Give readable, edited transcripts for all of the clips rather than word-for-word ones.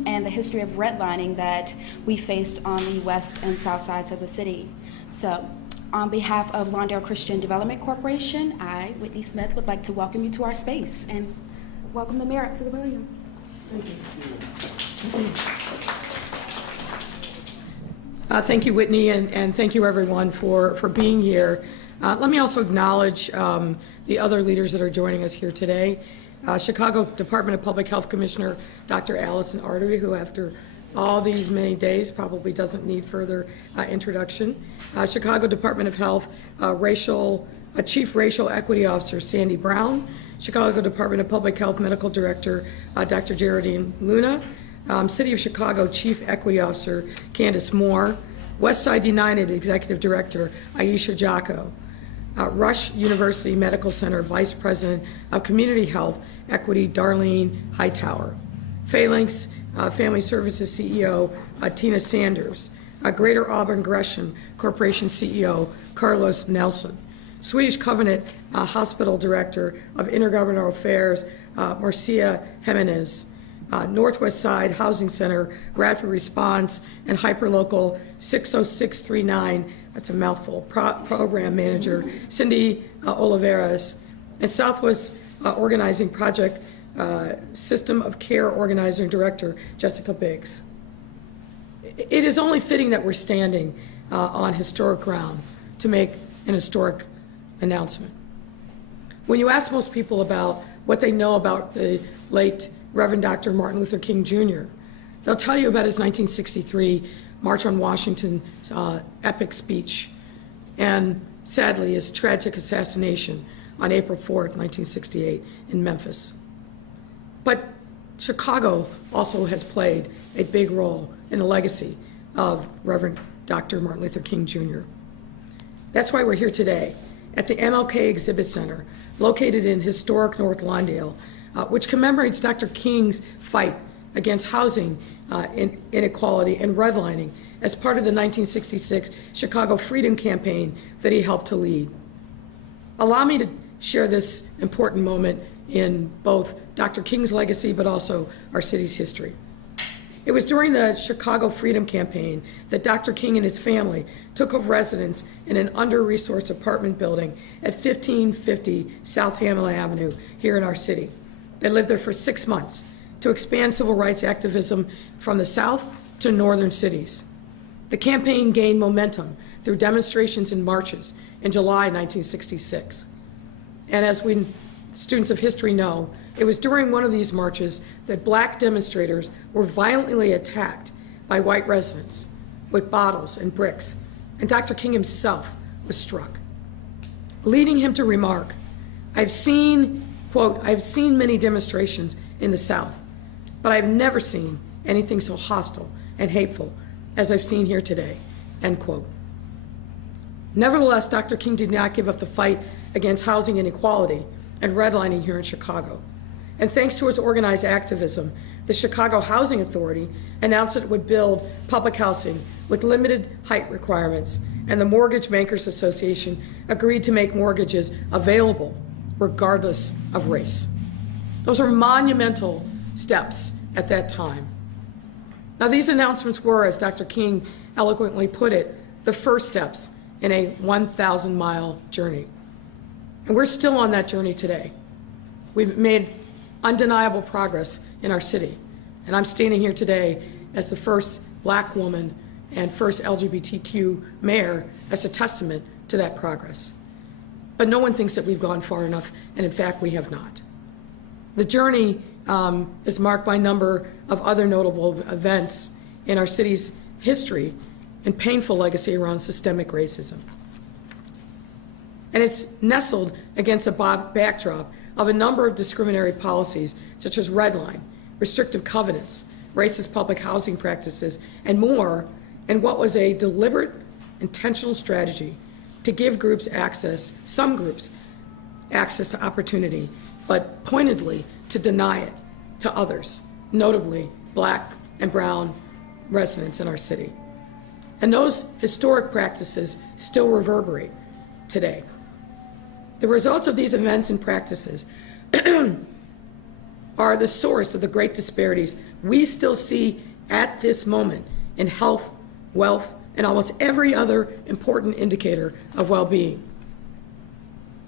housing and the history of redlining that we faced on the west and south sides of the city. So, on behalf of Lawndale Christian Development Corporation, I, Whitney Smith, would like to welcome you to our space and welcome the mayor up to the podium. Thank you. Thank you, Whitney, and thank you, everyone, for being here. Let me also acknowledge the other leaders that are joining us here today. Chicago Department of Public Health Commissioner Dr. Allison Artery, who after all these many days probably doesn't need further introduction. Chicago Department of Health Chief Racial Equity Officer Sandy Brown. Chicago Department of Public Health Medical Director Dr. Geraldine Luna. City of Chicago Chief Equity Officer Candace Moore. Westside United Executive Director Aisha Jocko. Rush University Medical Center Vice President of Community Health Equity Darlene Hightower. Phalanx Family Services CEO Tina Sanders. Greater Auburn Gresham Corporation CEO Carlos Nelson. Swedish Covenant Hospital Director of Intergovernmental Affairs Marcia Jimenez. Northwest Side Housing Center Rapid Response and Hyperlocal 60639, that's a mouthful, Program Manager Cindy Oliveras, and Southwest Organizing Project System of Care Organizer and Director Jessica Biggs. It is only fitting that we're standing on historic ground to make an historic announcement. When you ask most people about what they know about the late Reverend Dr. Martin Luther King Jr., they'll tell you about his 1963 March on Washington epic speech, and sadly his tragic assassination on April 4th, 1968 in Memphis. But Chicago also has played a big role in the legacy of Reverend Dr. Martin Luther King Jr. That's why we're here today at the MLK Exhibit Center, located in historic North Lawndale, which commemorates Dr. King's fight against housing inequality and redlining as part of the 1966 Chicago Freedom Campaign that he helped to lead. Allow me to share this important moment in both Dr. King's legacy but also our city's history. It was during the Chicago Freedom Campaign that Dr. King and his family took up residence in an under-resourced apartment building at 1550 South Hamlin Avenue here in our city. They lived there for 6 months to expand civil rights activism from the South to northern cities. The campaign gained momentum through demonstrations and marches in July 1966. And as we students of history know, it was during one of these marches that black demonstrators were violently attacked by white residents with bottles and bricks, and Dr. King himself was struck, leading him to remark, I've seen, quote, I've seen many demonstrations in the South, but I've never seen anything so hostile and hateful as I've seen here today, end quote. Nevertheless, Dr. King did not give up the fight against housing inequality and redlining here in Chicago. And thanks to its organized activism, the Chicago Housing Authority announced that it would build public housing with limited height requirements, and the Mortgage Bankers Association agreed to make mortgages available regardless of race. Those are monumental steps at that time. Now, these announcements were, as Dr. King eloquently put it, the first steps in a 1,000-mile journey. And we're still on that journey today. We've made undeniable progress in our city. And I'm standing here today as the first black woman and first LGBTQ mayor as a testament to that progress. But no one thinks that we've gone far enough, and in fact, we have not. The journey is marked by a number of other notable events in our city's history and painful legacy around systemic racism. And it's nestled against a backdrop of a number of discriminatory policies, such as redline, restrictive covenants, racist public housing practices, and more, and what was a deliberate, intentional strategy to give groups access, some groups, access to opportunity, but pointedly to deny it to others, notably black and brown residents in our city. And those historic practices still reverberate today. The results of these events and practices are the source of the great disparities we still see at this moment in health, wealth, and almost every other important indicator of well-being.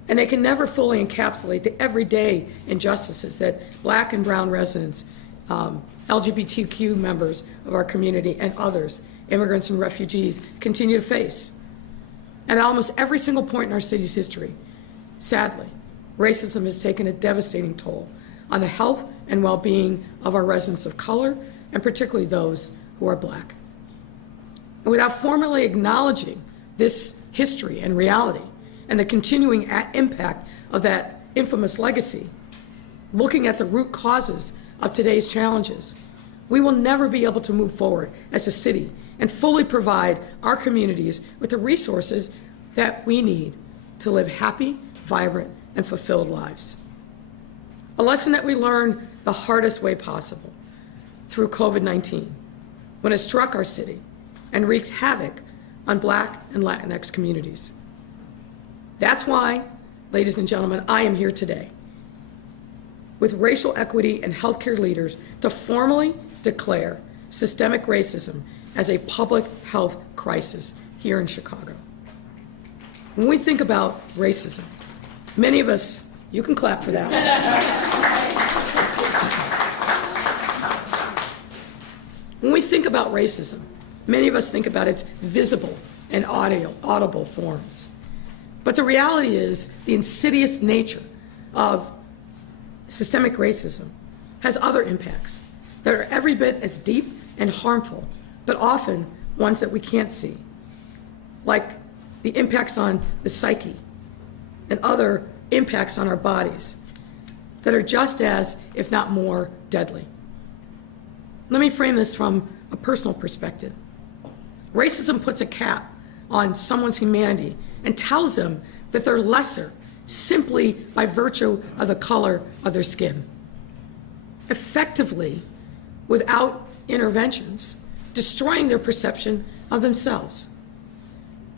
And they can never fully encapsulate the everyday injustices that Black and brown residents, LGBTQ members of our community, and others, immigrants and refugees, continue to face. And at almost every single point in our city's history, sadly, racism has taken a devastating toll on the health and well-being of our residents of color, and particularly those who are Black. And without formally acknowledging this history and reality and the continuing impact of that infamous legacy, looking at the root causes of today's challenges, we will never be able to move forward as a city and fully provide our communities with the resources that we need to live happy, vibrant, and fulfilled lives. A lesson that we learned the hardest way possible through COVID-19, when it struck our city and wreaked havoc on Black and Latinx communities. That's why, ladies and gentlemen, I am here today with racial equity and healthcare leaders to formally declare systemic racism as a public health crisis here in Chicago. When we think about racism, many of us, you can clap for that. When we think about racism, many of us think about its visible and audible forms. But the reality is the insidious nature of systemic racism has other impacts that are every bit as deep and harmful, but often ones that we can't see, like the impacts on the psyche and other impacts on our bodies that are just as, if not more, deadly. Let me frame this from a personal perspective. Racism puts a cap on someone's humanity and tells them that they're lesser simply by virtue of the color of their skin. Effectively, without interventions, destroying their perception of themselves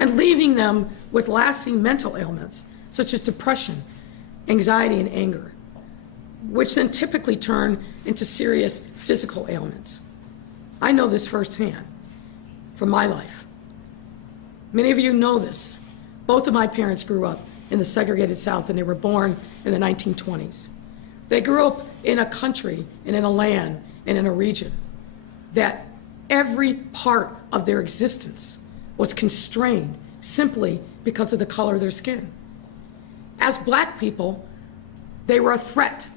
and leaving them with lasting mental ailments such as depression, anxiety, and anger, which then typically turn into serious physical ailments. I know this firsthand from my life. Many of you know this. Both of my parents grew up in the segregated South, and they were born in the 1920s. They grew up in a country and in a land and in a region that every part of their existence was constrained simply because of the color of their skin. As Black people, they were a threat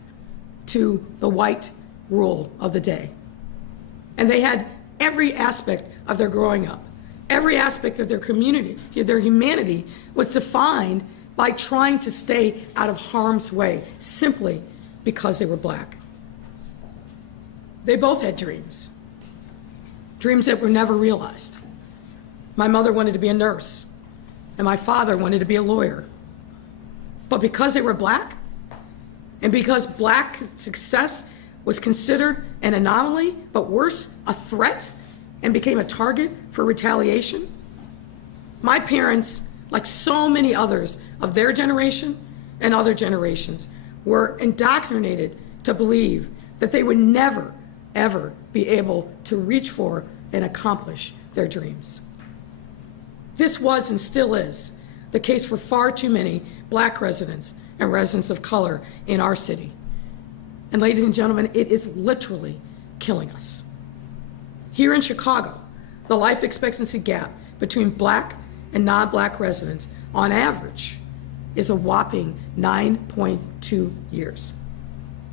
to the white rule of the day. And they had every aspect of their growing up, every aspect of their community, their humanity was defined by trying to stay out of harm's way simply because they were Black. They both had dreams that were never realized. My mother wanted to be a nurse, and my father wanted to be a lawyer. But because they were Black, and because Black success was considered an anomaly, but worse, a threat, and became a target for retaliation, my parents, like so many others of their generation and other generations, were indoctrinated to believe that they would never, ever be able to reach for and accomplish their dreams. This was and still is the case for far too many Black residents and residents of color in our city. And ladies and gentlemen, it is literally killing us. Here in Chicago, the life expectancy gap between Black and non-Black residents on average is a whopping 9.2 years.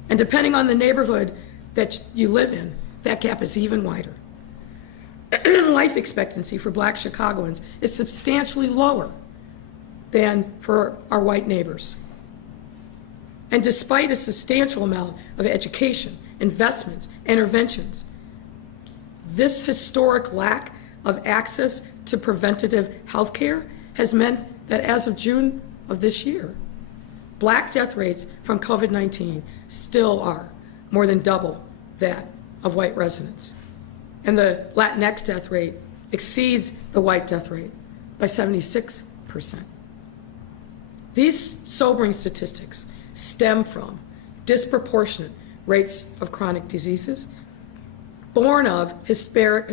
And depending on the neighborhood that you live in, that gap is even wider. Life expectancy for Black Chicagoans is substantially lower than for our white neighbors. And despite a substantial amount of education, investments, interventions, this historic lack of access to preventative health care has meant that as of June of this year, Black death rates from COVID-19 still are more than double that of white residents. And the Latinx death rate exceeds the white death rate by 76%. These sobering statistics stem from disproportionate rates of chronic diseases, born of historic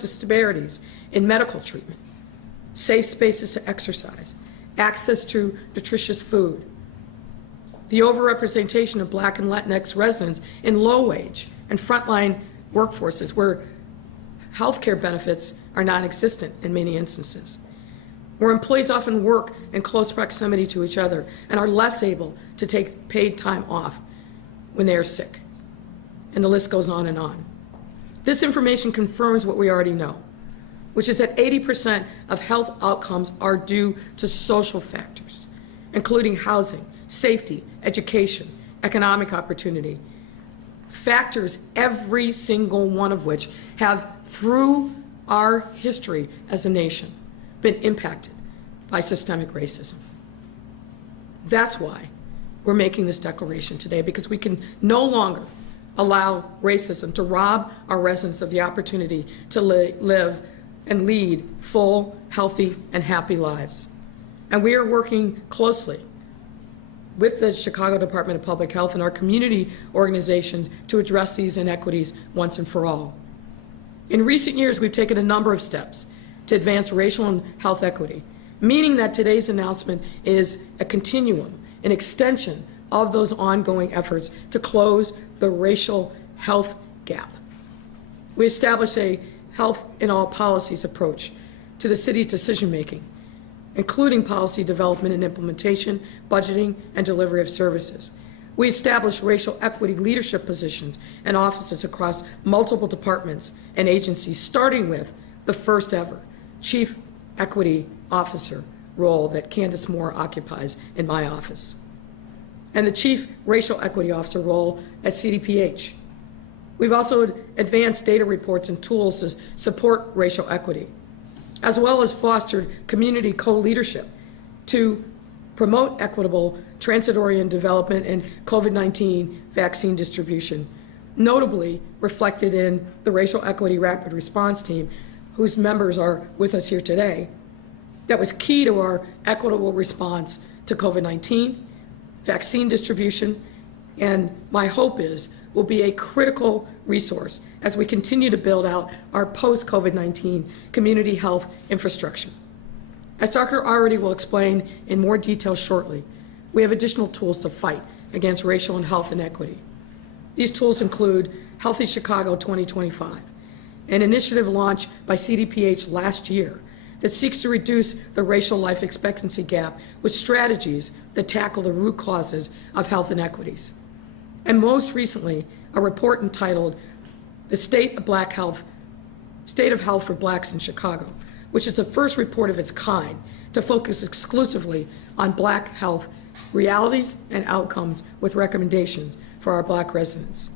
disparities in medical treatment, safe spaces to exercise, access to nutritious food, the overrepresentation of Black and Latinx residents in low-wage and frontline workforces where healthcare benefits are non-existent in many instances, where employees often work in close proximity to each other and are less able to take paid time off when they are sick. And the list goes on and on. This information confirms what we already know, which is that 80% of health outcomes are due to social factors, including housing, safety, education, economic opportunity. Factors, every single one of which have, through our history as a nation, been impacted by systemic racism. That's why we're making this declaration today, because we can no longer allow racism to rob our residents of the opportunity to live and lead full, healthy, and happy lives. And we are working closely with the Chicago Department of Public Health and our community organizations to address these inequities once and for all. In recent years, we've taken a number of steps to advance racial and health equity, meaning that today's announcement is a continuum, an extension of those ongoing efforts to close the racial health gap. We established a health in all policies approach to the city's decision-making, including policy development and implementation, budgeting, and delivery of services. We established racial equity leadership positions and offices across multiple departments and agencies, starting with the first ever Chief Equity Officer role that Candace Moore occupies in my office, and the Chief Racial Equity Officer role at CDPH. We've also advanced data reports and tools to support racial equity, as well as fostered community co-leadership to promote equitable transit-oriented development and COVID-19 vaccine distribution, notably reflected in the Racial Equity Rapid Response Team, whose members are with us here today, that was key to our equitable response to COVID-19, vaccine distribution, and my hope is will be a critical resource as we continue to build out our post-COVID-19 community health infrastructure. As Dr. Arity will explain in more detail shortly, we have additional tools to fight against racial and health inequity. These tools include Healthy Chicago 2025, an initiative launched by CDPH last year that seeks to reduce the racial life expectancy gap with strategies that tackle the root causes of health inequities. And most recently, a report entitled The State of Health for Blacks in Chicago, which is the first report of its kind to focus exclusively on Black health realities and outcomes with recommendations for our Black residents.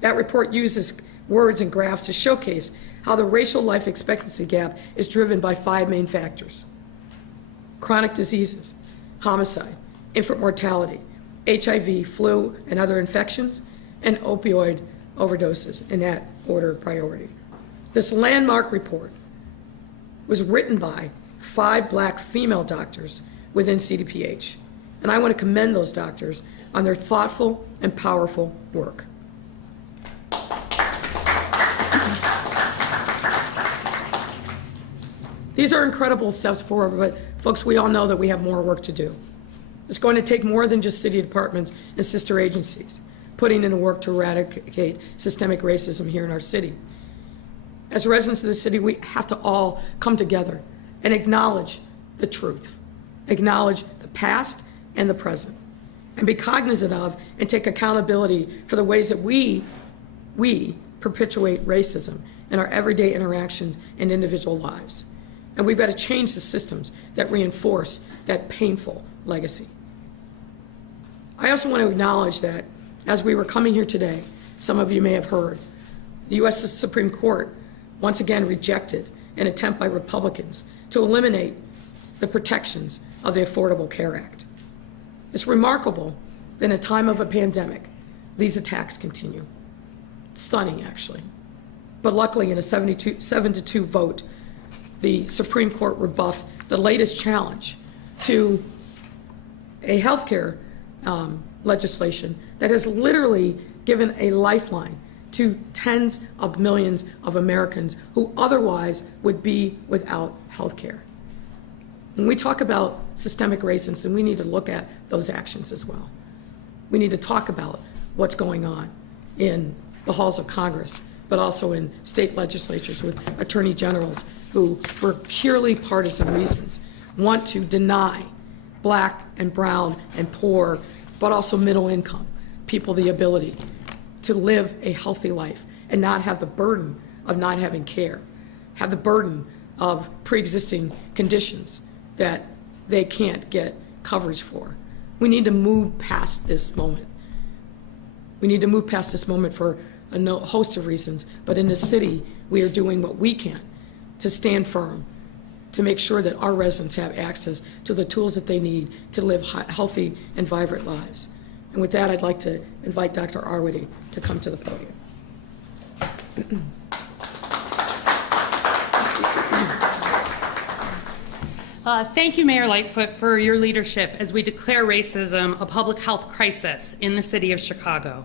That report uses words and graphs to showcase how the racial life expectancy gap is driven by 5 main factors: chronic diseases, homicide, infant mortality, HIV, flu, and other infections, and opioid overdoses, in that order of priority. This landmark report was written by 5 Black female doctors within CDPH, and I want to commend those doctors on their thoughtful and powerful work. These are incredible steps forward, but folks, we all know that we have more work to do. It's going to take more than just city departments and sister agencies putting in the work to eradicate systemic racism here in our city. As residents of the city, we have to all come together and acknowledge the truth, acknowledge the past and the present, and be cognizant of and take accountability for the ways that we perpetuate racism in our everyday interactions and individual lives. And we've got to change the systems that reinforce that painful legacy. I also want to acknowledge that as we were coming here today, some of you may have heard, the U.S. Supreme Court once again rejected an attempt by Republicans to eliminate the protections of the Affordable Care Act. It's remarkable that in a time of a pandemic, these attacks continue. It's stunning, actually. But luckily, in a 7-2 vote, the Supreme Court rebuffed the latest challenge to a healthcare legislation that has literally given a lifeline to tens of millions of Americans who otherwise would be without health care. When we talk about systemic racism, we need to look at those actions as well. We need to talk about what's going on in the halls of Congress, but also in state legislatures with attorney generals who, for purely partisan reasons, want to deny black and brown and poor, but also middle income people the ability to live a healthy life and not have the burden of not having care, have the burden of pre-existing conditions that they can't get coverage for. We need to move past this moment. We need to move past this moment for a host of reasons, but in the city, we are doing what we can to stand firm, to make sure that our residents have access to the tools that they need to live healthy and vibrant lives. And with that, I'd like to invite Dr. Arwady to come to the podium. Thank you, Mayor Lightfoot, for your leadership as we declare racism a public health crisis in the city of Chicago.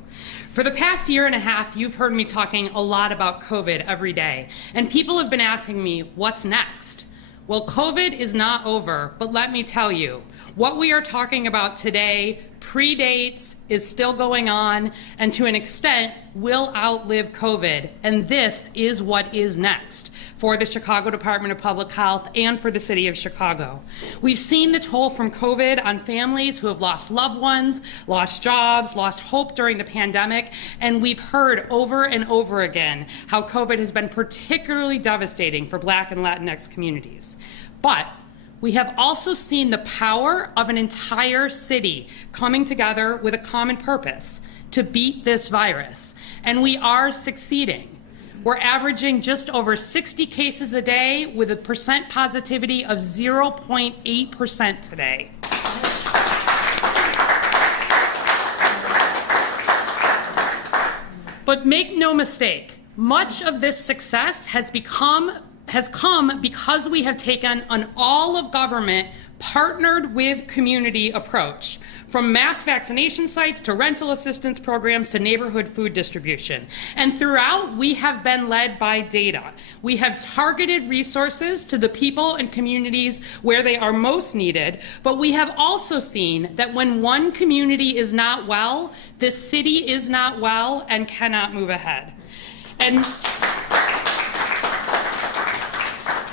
For the past year and a half, you've heard me talking a lot about COVID every day, and people have been asking me, what's next? Well, COVID is not over, but let me tell you, what we are talking about today predates, is still going on, and to an extent will outlive COVID. And this is what is next for the Chicago Department of Public Health and for the city of Chicago. We've seen the toll from COVID on families who have lost loved ones, lost jobs, lost hope during the pandemic, and we've heard over and over again how COVID has been particularly devastating for Black and Latinx communities. But we have also seen the power of an entire city coming together with a common purpose to beat this virus, and we are succeeding. We're averaging just over 60 cases a day with a percent positivity of 0.8% today. But make no mistake, much of this success has come because we have taken an all-of-government, partnered-with community approach, from mass vaccination sites to rental assistance programs to neighborhood food distribution. And throughout, we have been led by data. We have targeted resources to the people and communities where they are most needed, but we have also seen that when one community is not well, the city is not well and cannot move ahead.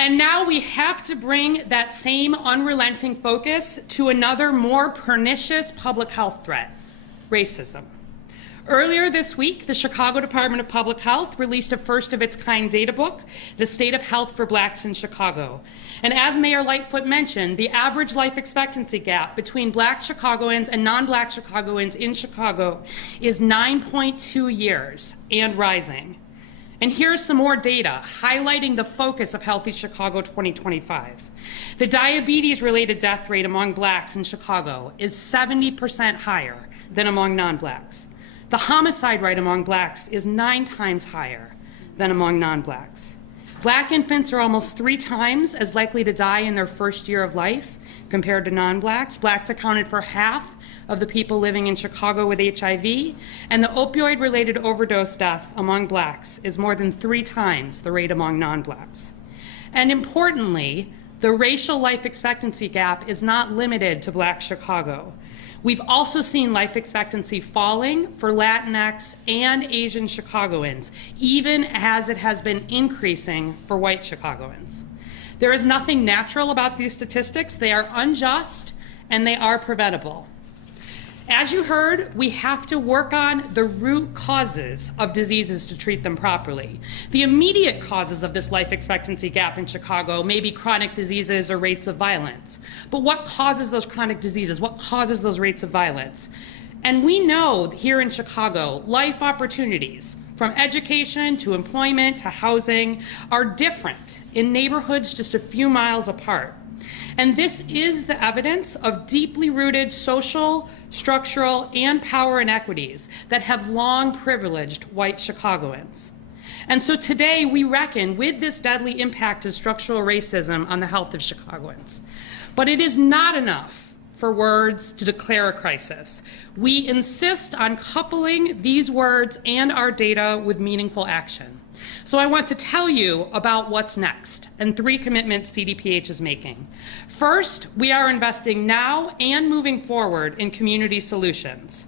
And now we have to bring that same unrelenting focus to another more pernicious public health threat, racism. Earlier this week, the Chicago Department of Public Health released a first-of-its-kind data book, The State of Health for Blacks in Chicago. And as Mayor Lightfoot mentioned, the average life expectancy gap between Black Chicagoans and non-Black Chicagoans in Chicago is 9.2 years and rising. And here's some more data highlighting the focus of Healthy Chicago 2025. The diabetes-related death rate among Blacks in Chicago is 70% higher than among non-Blacks. The homicide rate among Blacks is 9 times higher than among non-Blacks. Black infants are almost 3 times as likely to die in their first year of life compared to non-Blacks. Blacks accounted for half of the people living in Chicago with HIV, and the opioid-related overdose death among Blacks is more than 3 times the rate among non-Blacks. And importantly, the racial life expectancy gap is not limited to Black Chicago. We've also seen life expectancy falling for Latinx and Asian Chicagoans, even as it has been increasing for white Chicagoans. There is nothing natural about these statistics. They are unjust and they are preventable. As you heard, we have to work on the root causes of diseases to treat them properly. The immediate causes of this life expectancy gap in Chicago may be chronic diseases or rates of violence. But what causes those chronic diseases? What causes those rates of violence? And we know here in Chicago, life opportunities, from education to employment to housing, are different in neighborhoods just a few miles apart. And this is the evidence of deeply rooted social, structural, and power inequities that have long privileged white Chicagoans. And so today we reckon with this deadly impact of structural racism on the health of Chicagoans. But it is not enough for words to declare a crisis. We insist on coupling these words and our data with meaningful action. So I want to tell you about what's next and 3 commitments CDPH is making. First, we are investing now and moving forward in community solutions.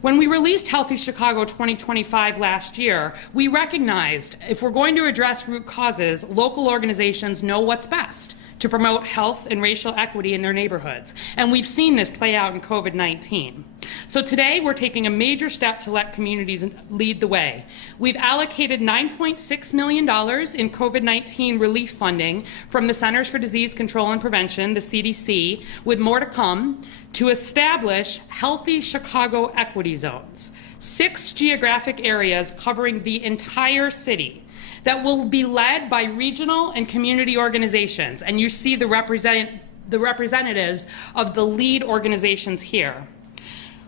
When we released Healthy Chicago 2025 last year, we recognized if we're going to address root causes, local organizations know what's best to promote health and racial equity in their neighborhoods. And we've seen this play out in COVID-19. So today we're taking a major step to let communities lead the way. We've allocated $9.6 million in COVID-19 relief funding from the Centers for Disease Control and Prevention, the CDC, with more to come, to establish Healthy Chicago Equity Zones, 6 geographic areas covering the entire city that will be led by regional and community organizations. And you see the representatives of the lead organizations here.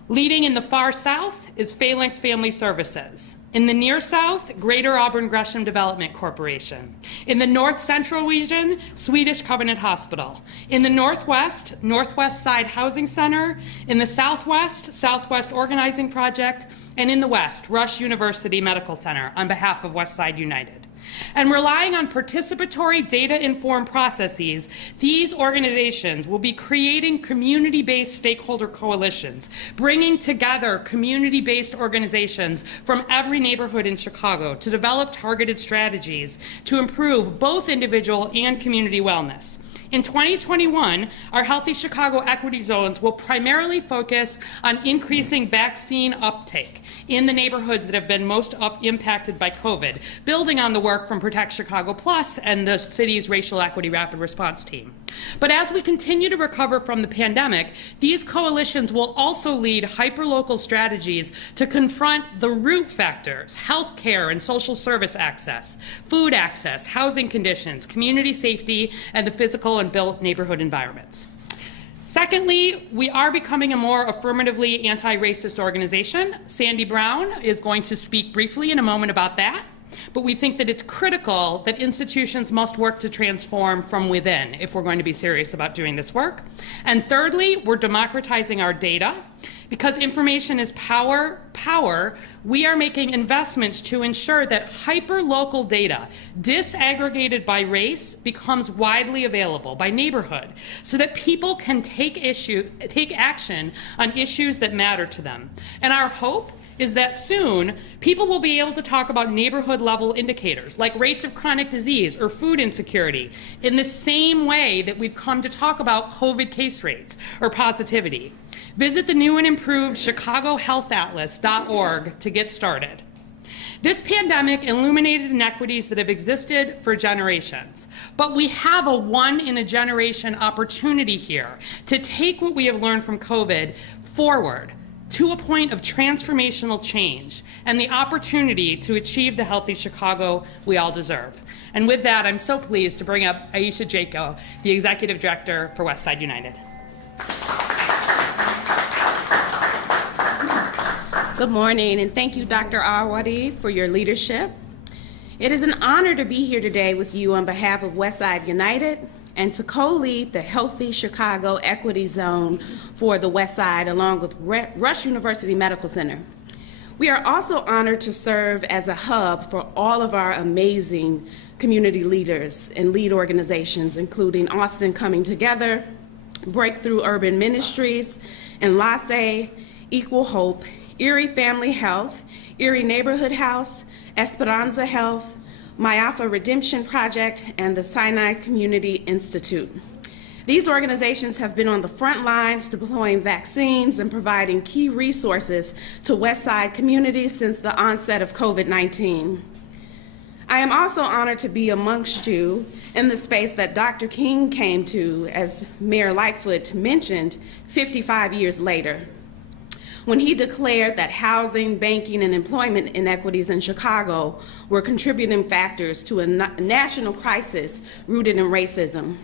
Leading in the far south is Phalanx Family Services. In the near south, Greater Auburn Gresham Development Corporation. In the north central region, Swedish Covenant Hospital. In the northwest, Northwest Side Housing Center. In the southwest, Southwest Organizing Project. And in the west, Rush University Medical Center on behalf of Westside United. And relying on participatory data-informed processes, these organizations will be creating community-based stakeholder coalitions, bringing together community-based organizations from every neighborhood in Chicago to develop targeted strategies to improve both individual and community wellness. In 2021, our Healthy Chicago Equity Zones will primarily focus on increasing vaccine uptake in the neighborhoods that have been most impacted by COVID, building on the work from Protect Chicago Plus and the city's Racial Equity Rapid Response Team. But as we continue to recover from the pandemic, these coalitions will also lead hyperlocal strategies to confront the root factors: health care and social service access, food access, housing conditions, community safety, and the physical and built neighborhood environments. Secondly, we are becoming a more affirmatively anti-racist organization. Sandy Brown is going to speak briefly in a moment about that. But we think that it's critical that institutions must work to transform from within if we're going to be serious about doing this work. And thirdly, we're democratizing our data. Because information is power, we are making investments to ensure that hyper-local data, disaggregated by race, becomes widely available by neighborhood so that people can take action on issues that matter to them. And our hope is that soon people will be able to talk about neighborhood level indicators like rates of chronic disease or food insecurity in the same way that we've come to talk about COVID case rates or positivity. Visit the new and improved chicagohealthatlas.org to get started. This pandemic illuminated inequities that have existed for generations, but we have a one-in-a-generation opportunity here to take what we have learned from COVID forward to a point of transformational change and the opportunity to achieve the healthy Chicago we all deserve. And with that, I'm so pleased to bring up Aisha Jaco, the Executive Director for Westside United. Good morning, and thank you, Dr. Awadi, for your leadership. It is an honor to be here today with you on behalf of Westside United and to co-lead the Healthy Chicago Equity Zone for the West Side, along with Rush University Medical Center. We are also honored to serve as a hub for all of our amazing community leaders and lead organizations, including Austin Coming Together, Breakthrough Urban Ministries, Enlace, Equal Hope, Erie Family Health, Erie Neighborhood House, Esperanza Health, Myafa Redemption Project, and the Sinai Community Institute. These organizations have been on the front lines deploying vaccines and providing key resources to Westside communities since the onset of COVID-19. I am also honored to be amongst you in the space that Dr. King came to, as Mayor Lightfoot mentioned, 55 years later, when he declared that housing, banking, and employment inequities in Chicago were contributing factors to a national crisis rooted in racism.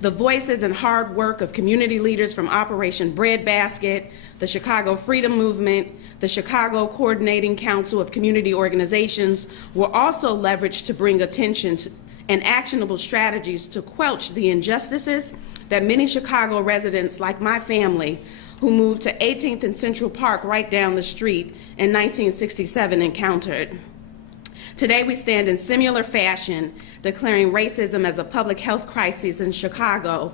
The voices and hard work of community leaders from Operation Breadbasket, the Chicago Freedom Movement, the Chicago Coordinating Council of Community Organizations were also leveraged to bring attention to and actionable strategies to quench the injustices that many Chicago residents, like my family, who moved to 18th and Central Park right down the street in 1967, encountered. Today, we stand in similar fashion, declaring racism as a public health crisis in Chicago,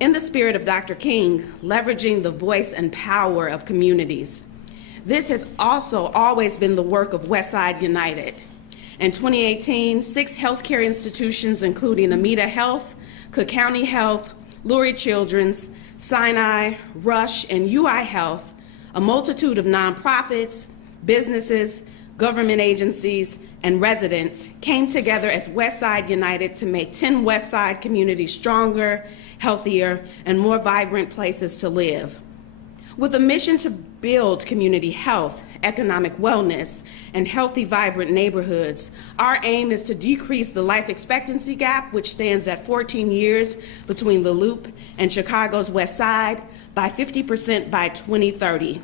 in the spirit of Dr. King, leveraging the voice and power of communities. This has also always been the work of Westside United. In 2018, 6 healthcare institutions, including Amita Health, Cook County Health, Lurie Children's, Sinai, Rush, and UI Health, a multitude of nonprofits, businesses, government agencies, and residents came together as Westside United to make 10 Westside communities stronger, healthier, and more vibrant places to live. With a mission to build community health, economic wellness, and healthy, vibrant neighborhoods, our aim is to decrease the life expectancy gap, which stands at 14 years between the Loop and Chicago's West Side, by 50% by 2030.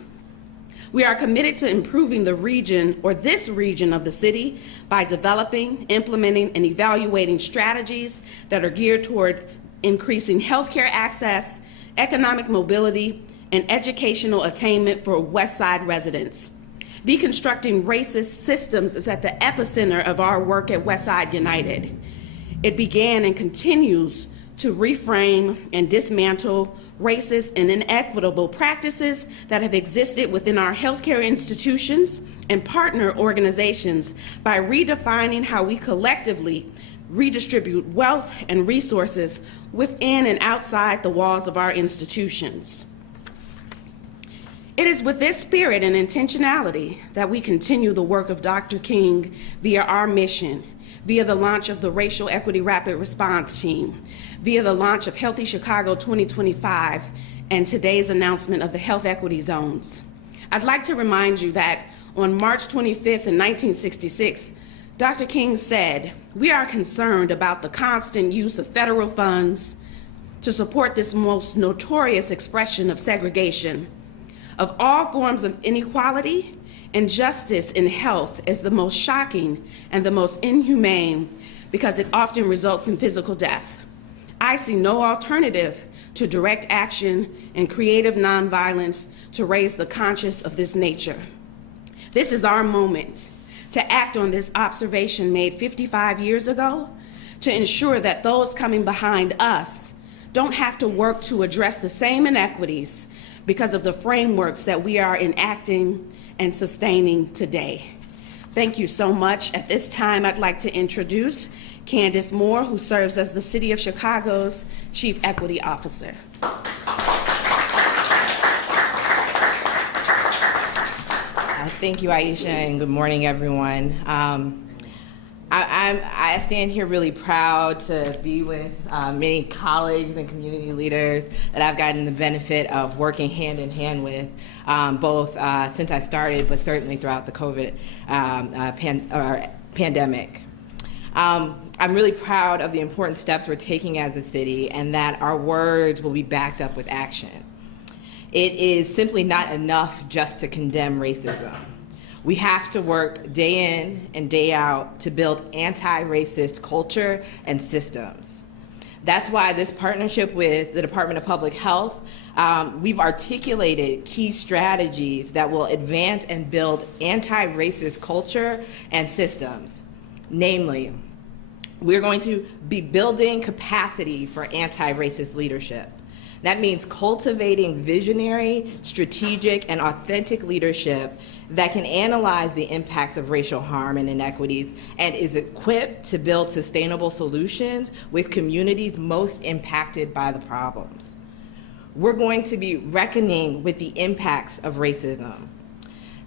We are committed to improving the region, or this region of the city, by developing, implementing, and evaluating strategies that are geared toward increasing healthcare access, economic mobility, and educational attainment for West Side residents. Deconstructing racist systems is at the epicenter of our work at Westside United. It began and continues to reframe and dismantle racist and inequitable practices that have existed within our healthcare institutions and partner organizations by redefining how we collectively redistribute wealth and resources within and outside the walls of our institutions. It is with this spirit and intentionality that we continue the work of Dr. King via our mission, via the launch of the Racial Equity Rapid Response Team, via the launch of Healthy Chicago 2025, and today's announcement of the Health Equity Zones. I'd like to remind you that on March 25th in 1966, Dr. King said, "We are concerned about the constant use of federal funds to support this most notorious expression of segregation. Of all forms of inequality, injustice in health is the most shocking and the most inhumane because it often results in physical death. I see no alternative to direct action and creative nonviolence to raise the conscience of this nature. This is our moment to act on this observation made 55 years ago to ensure that those coming behind us don't have to work to address the same inequities because of the frameworks that we are enacting and sustaining today." Thank you so much. At this time, I'd like to introduce Candace Moore, who serves as the City of Chicago's Chief Equity Officer. Thank you, Aisha, and good morning, everyone. I stand here really proud to be with many colleagues and community leaders that I've gotten the benefit of working hand in hand with, both since I started, but certainly throughout the COVID pandemic. I'm really proud of the important steps we're taking as a city and that our words will be backed up with action. It is simply not enough just to condemn racism. We have to work day in and day out to build anti-racist culture and systems. That's why this partnership with the Department of Public Health, we've articulated key strategies that will advance and build anti-racist culture and systems. Namely, we're going to be building capacity for anti-racist leadership. That means cultivating visionary, strategic, and authentic leadership that can analyze the impacts of racial harm and inequities and is equipped to build sustainable solutions with communities most impacted by the problems. We're going to be reckoning with the impacts of racism.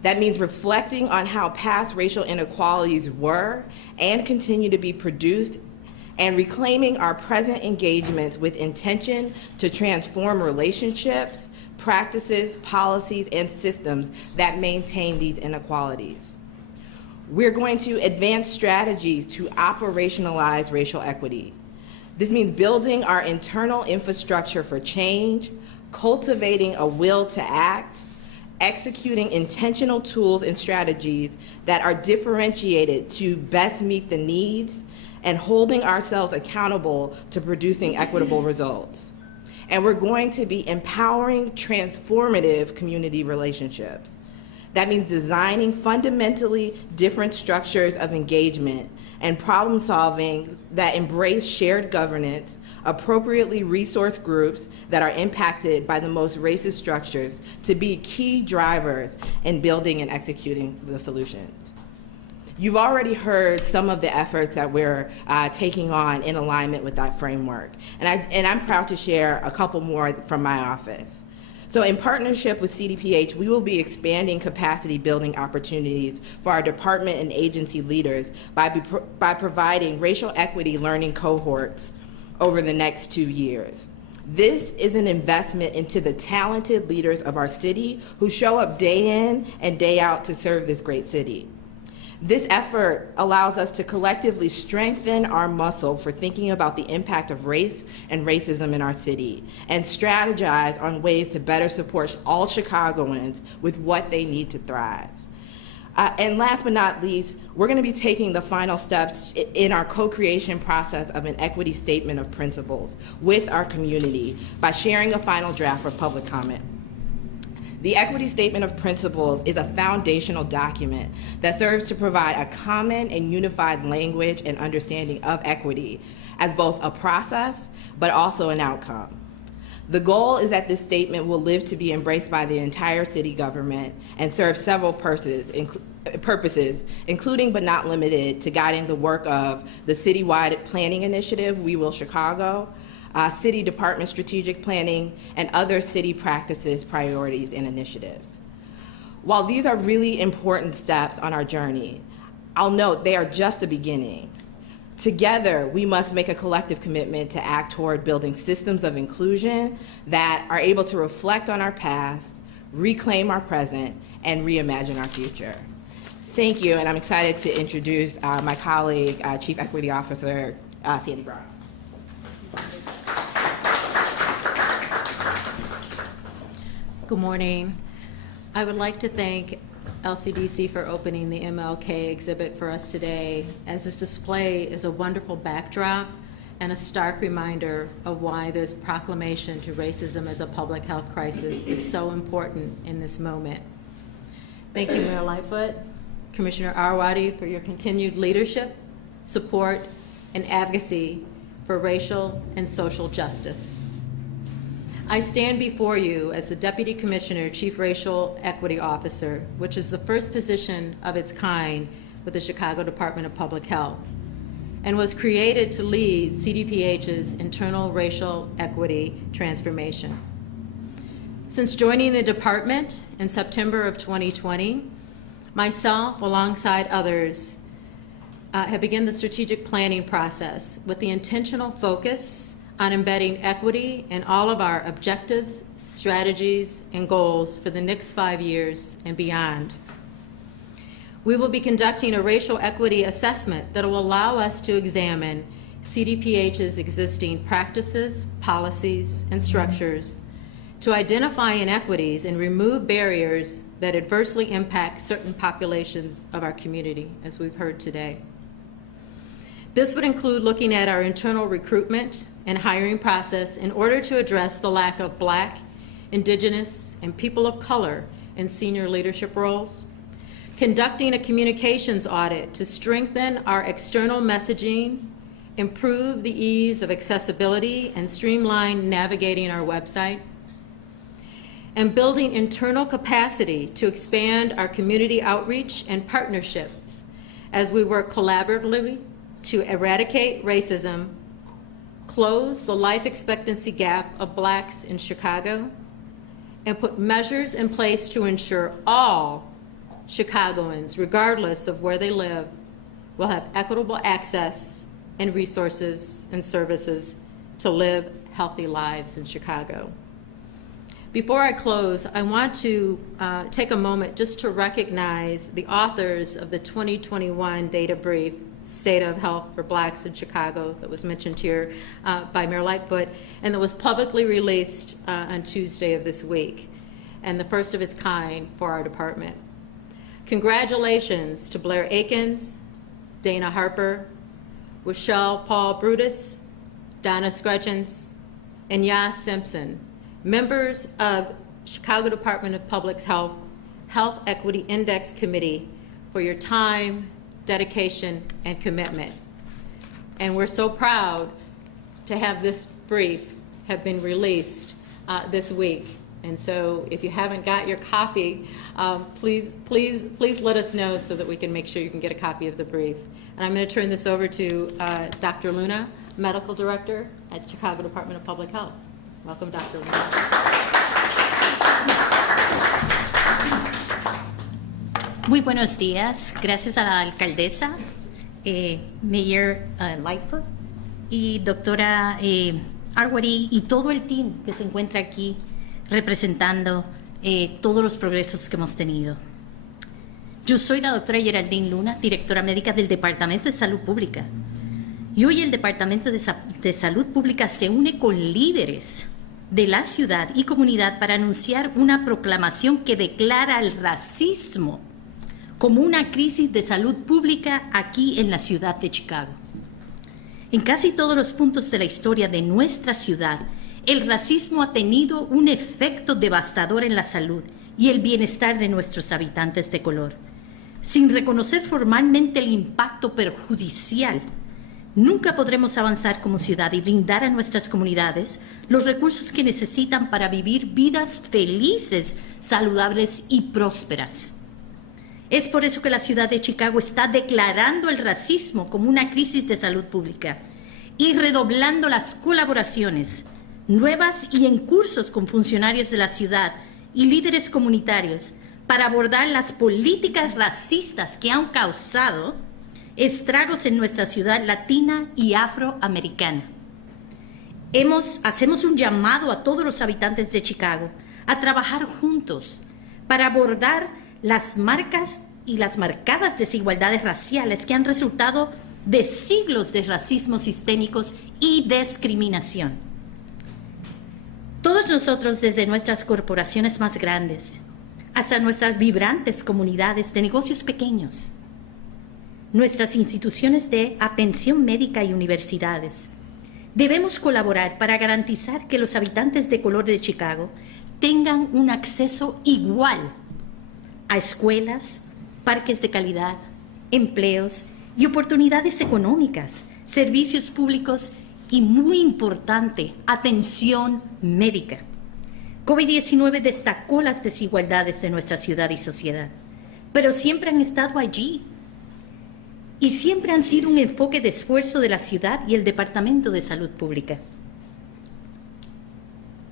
That means reflecting on how past racial inequalities were and continue to be produced and reclaiming our present engagements with intention to transform relationships, practices, policies, and systems that maintain these inequalities. We're going to advance strategies to operationalize racial equity. This means building our internal infrastructure for change, cultivating a will to act, executing intentional tools and strategies that are differentiated to best meet the needs, and holding ourselves accountable to producing equitable results. And we're going to be empowering transformative community relationships. That means designing fundamentally different structures of engagement and problem solving that embrace shared governance, appropriately resource groups that are impacted by the most racist structures to be key drivers in building and executing the solutions. You've already heard some of the efforts that we're taking on in alignment with that framework, and I'm proud to share a couple more from my office. So in partnership with CDPH, we will be expanding capacity building opportunities for our department and agency leaders by providing racial equity learning cohorts over the next 2 years. This is an investment into the talented leaders of our city who show up day in and day out to serve this great city. This effort allows us to collectively strengthen our muscle for thinking about the impact of race and racism in our city and strategize on ways to better support all Chicagoans with what they need to thrive. And last but not least, we're going to be taking the final steps in our co-creation process of an equity statement of principles with our community by sharing a final draft for public comment. The Equity Statement of Principles is a foundational document that serves to provide a common and unified language and understanding of equity as both a process, but also an outcome. The goal is that this statement will live to be embraced by the entire city government and serve several purposes, including but not limited to guiding the work of the citywide planning initiative, We Will Chicago, City Department strategic planning, and other city practices, priorities, and initiatives. While these are really important steps on our journey, I'll note they are just a beginning. Together, we must make a collective commitment to act toward building systems of inclusion that are able to reflect on our past, reclaim our present, and reimagine our future. Thank you, and I'm excited to introduce my colleague, Chief Equity Officer, Sandy Brown. Good morning. I would like to thank LCDC for opening the MLK exhibit for us today, as this display is a wonderful backdrop and a stark reminder of why this proclamation to racism as a public health crisis is so important in this moment. Thank you, Mayor Lightfoot, Commissioner Arwady, for your continued leadership, support, and advocacy for racial and social justice. I stand before you as the Deputy Commissioner, Chief Racial Equity Officer, which is the first position of its kind with the Chicago Department of Public Health, and was created to lead CDPH's internal racial equity transformation. Since joining the department in September of 2020, myself, alongside others, have begun the strategic planning process with the intentional focus on embedding equity in all of our objectives, strategies, and goals for the next 5 years and beyond. We will be conducting a racial equity assessment that will allow us to examine CDPH's existing practices, policies, and structures to identify inequities and remove barriers that adversely impact certain populations of our community, as we've heard today. This would include looking at our internal recruitment and hiring process in order to address the lack of Black, Indigenous, and people of color in senior leadership roles, conducting a communications audit to strengthen our external messaging, improve the ease of accessibility, and streamline navigating our website, and building internal capacity to expand our community outreach and partnerships as we work collaboratively to eradicate racism, close the life expectancy gap of Blacks in Chicago, and put measures in place to ensure all Chicagoans, regardless of where they live, will have equitable access and resources and services to live healthy lives in Chicago. Before I close, I want to take a moment just to recognize the authors of the 2021 data brief, State of Health for Blacks in Chicago, that was mentioned here by Mayor Lightfoot, and that was publicly released on Tuesday of this week, and the first of its kind for our department. Congratulations to Blair Akins, Dana Harper, Rochelle Paul Brutus, Donna Scrutchins, and Yas Simpson, members of Chicago Department of Public Health Health Equity Index Committee, for your time, dedication, and commitment. And we're so proud to have this brief have been released this week. And so if you haven't got your copy, please let us know so that we can make sure you can get a copy of the brief. And I'm going to turn this over to Dr. Luna, Medical Director at Chicago Department of Public Health. Welcome, Dr. Luna. Muy buenos días. Gracias a la alcaldesa, Mayor Lightfoot y doctora Arwady y todo el team que se encuentra aquí representando todos los progresos que hemos tenido. Yo soy la doctora Geraldine Luna, directora médica del Departamento de Salud Pública. Y hoy el Departamento de Salud Pública se une con líderes de la ciudad y comunidad para anunciar una proclamación que declara el racismo como una crisis de salud pública aquí en la ciudad de Chicago. En casi todos los puntos de la historia de nuestra ciudad, el racismo ha tenido un efecto devastador en la salud y el bienestar de nuestros habitantes de color. Sin reconocer formalmente el impacto perjudicial, nunca podremos avanzar como ciudad y brindar a nuestras comunidades los recursos que necesitan para vivir vidas felices, saludables y prósperas. Es por eso que la ciudad de Chicago está declarando el racismo como una crisis de salud pública y redoblando las colaboraciones nuevas y en cursos con funcionarios de la ciudad y líderes comunitarios para abordar las políticas racistas que han causado estragos en nuestra ciudad latina y afroamericana. Hacemos un llamado a todos los habitantes de Chicago a trabajar juntos para abordar las marcas y las marcadas desigualdades raciales que han resultado de siglos de racismo sistémicos y discriminación. Todos nosotros, desde nuestras corporaciones más grandes hasta nuestras vibrantes comunidades de negocios pequeños, nuestras instituciones de atención médica y universidades, debemos colaborar para garantizar que los habitantes de color de Chicago tengan un acceso igual a escuelas, parques de calidad, empleos y oportunidades económicas, servicios públicos y, muy importante, atención médica. COVID-19 destacó las desigualdades de nuestra ciudad y sociedad, pero siempre han estado allí y siempre han sido un enfoque de esfuerzo de la ciudad y el Departamento de Salud Pública.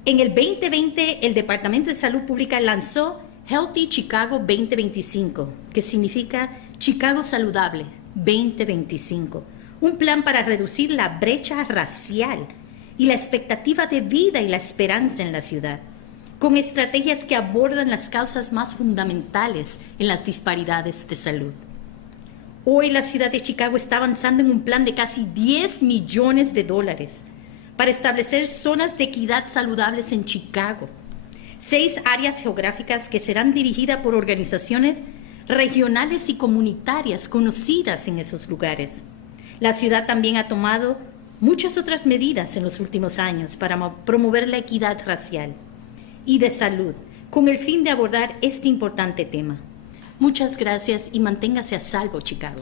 En el 2020, el Departamento de Salud Pública lanzó Healthy Chicago 2025, que significa Chicago Saludable 2025, un plan para reducir la brecha racial y la expectativa de vida y la esperanza en la ciudad, con estrategias que abordan las causas más fundamentales en las disparidades de salud. Hoy la ciudad de Chicago está avanzando en un plan de casi $10 millones para establecer zonas de equidad saludables en Chicago, 6 áreas geográficas que serán dirigidas por organizaciones regionales y comunitarias conocidas en esos lugares. La ciudad también ha tomado muchas otras medidas en los últimos años para promover la equidad racial y de salud con el fin de abordar este importante tema. Muchas gracias y manténgase a salvo, Chicago.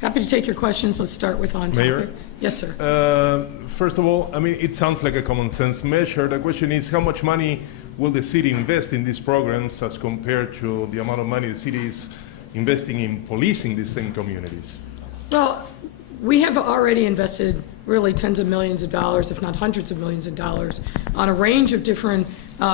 Happy to take your questions. Let's start with on topic. Mayor? Yes, sir. First of all, I mean, it sounds like a common sense measure. The question is, how much money will the city invest in these programs as compared to the amount of money the city is investing in policing these same communities? Well, we have already invested really tens of millions of dollars, if not hundreds of millions of dollars, on a range of different